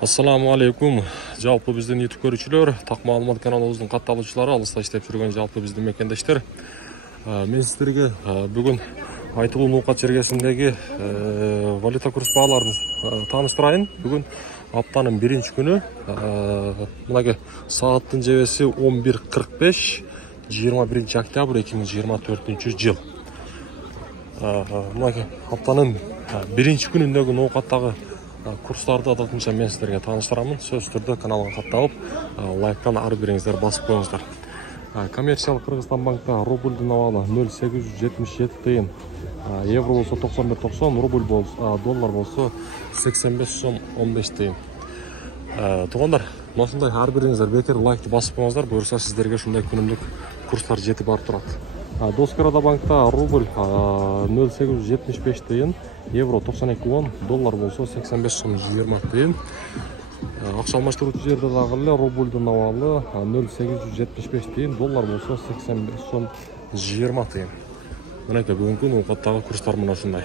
Ассаламу алейкум. Жалпы биздин YouTube көрүүчүлөр, так маалымат каналыбыздын катталуучулары, алыста иштеп жүргөн жалпы биздин мекендештер. Мен сиздерге бүгүн айтылуу нукат жергесиндеги валюта курс бааларын тааныштырайын. Бүгүн аптанын биринчи күнү, мынакей сааттын жебеси 11:45, 21 октябрь 2024 жыл. Мынакей аптанын биринчи күнүндөгү нукаттагы курстарды адатынча мен сіздерге тааныштырамын. Сөз түрдө каналга катталып, лайктан ар бириңиздер басып коюңуздар. Коммерциялык Кыргызстан банкта рубльдун абалы 0,877 тыйын, евро болсо 91.90, рубль болсо, доллар болсо 85 сом 15 тыйын. Туугандар, ушундай ар бириңиздер бекер лайкты басып коюңуздар, буюрса сиздерге ушундай күнүмдүк курстар жетип барып турат. Доскарада банкта рубль 0,75 тыйын, евро 92.10, доллар болсо 85 сом 20 тыйын. Акча алмаштыруучу жерде дагы эле рубльдун абалы 0,875 тыйын, доллар болсо 85 сом 20 тыйын. Мынакей бүгүнкү нукаттагы курстар мына ушундай.